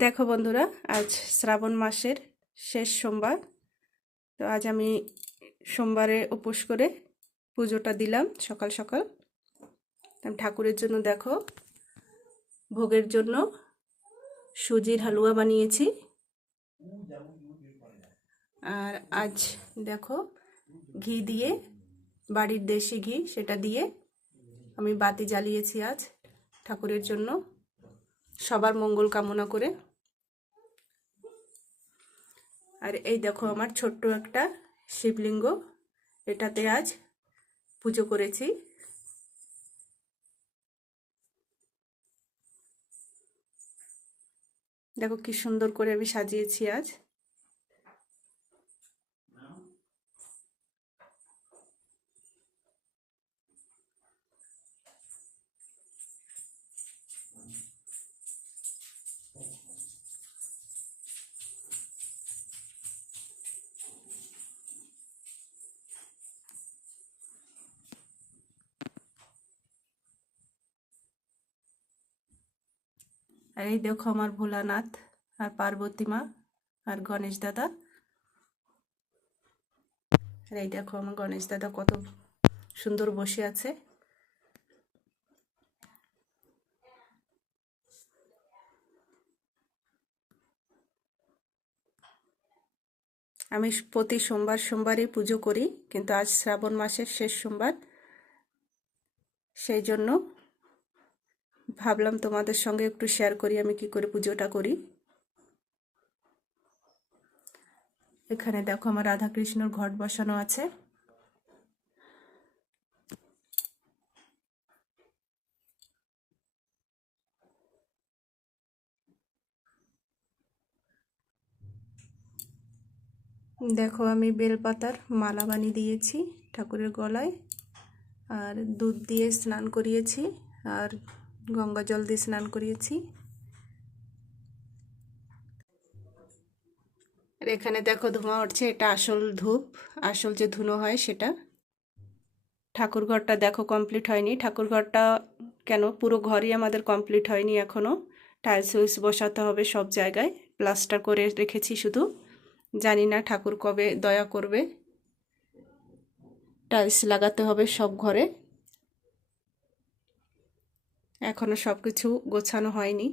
দেখো বন্ধুরা, আজ শ্রাবণ মাসের শেষ সোমবার। তো আজ আমি সোমবারে উপোস করে পুজোটা দিলাম সকাল সকাল। ঠাকুরের জন্য দেখো, ভোগের জন্য সুজির হালুয়া বানিয়েছি। আর আজ দেখো, ঘি দিয়ে, বাড়ির দেশি ঘি, সেটা দিয়ে আমি বাতি জ্বালিয়েছি আজ ঠাকুরের জন্য। সবার মঙ্গল কামনা করে। আর এই দেখো আমার ছোট্ট একটা শিবলিঙ্গ, এটাতে আজ পুজো করেছি। দেখো কি সুন্দর করে আমি সাজিয়েছি আজ। আর এই দেখো আমার ভোলানাথ আর পার্বতী মা আর গণেশ দাদা। আর এই দেখো আমার গণেশ দাদা কত সুন্দর বসে আছে। আমি প্রতি সোমবার সোমবারই পুজো করি, কিন্তু আজ শ্রাবণ মাসের শেষ সোমবার, সেই জন্য ভাবলাম তোমাদের সঙ্গে একটু শেয়ার করি, আমি কি করে পুজোটা করি। এখানে দেখো আমার রাধা কৃষ্ণর ঘট বসানো আছে। দেখো আমি বেলপাতার মালা বানিয়ে দিয়েছি ঠাকুরের গলায়, আর দুধ দিয়ে স্নান করিয়েছি, আর গঙ্গা জল দিয়ে স্নান করিয়েছি। আর এখানে দেখো ধোঁয়া উঠছে, এটা আসল ধূপ, আসল যে ধুনো হয় সেটা। ঠাকুর ঘরটা দেখো কমপ্লিট হয়নি। ঠাকুর ঘরটা কেন? পুরো ঘরই আমাদের কমপ্লিট হয়নি এখনও টাইলস উইলস বসাতে হবে সব জায়গায়। প্লাস্টার করে রেখেছি শুধু। জানি না ঠাকুর কবে দয়া করবে। টাইলস লাগাতে হবে সব ঘরে। এখনও সব কিছু গোছানো হয়নি।